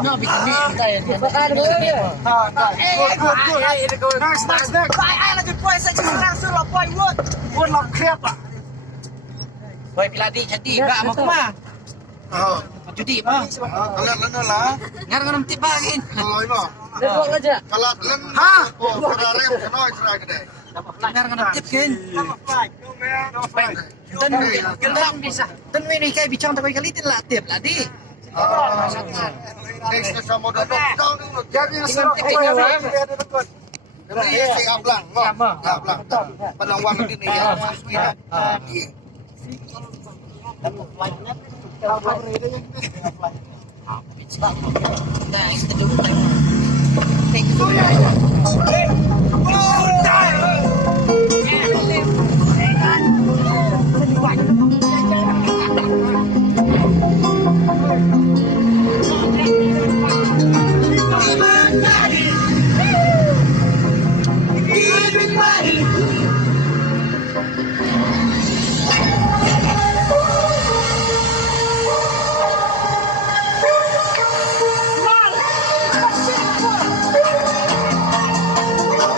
No, bikin tayo. Baka ano yun? Good. Next. Ay, lagi po sa isang solo po wood. Wood lang krep ah. Hoy, pilati, jadi. Gak mau kuma. Oh, Judi, ma. kalat lang lah. Ngar nga ng tipagin. Kalau ini, Dito aja. kalat lang. Ha? Oh, karare mo kanoy try ka dai. Ngar nga ng tipkin. Dan bisa. Dan ini kayak bicara tak kalitin lah tip lah di. Next na sa mo daw. Jadi sa Ini si ablang, mo. Ablang. Panawang din iya. Nah, itu dulu. Thank you.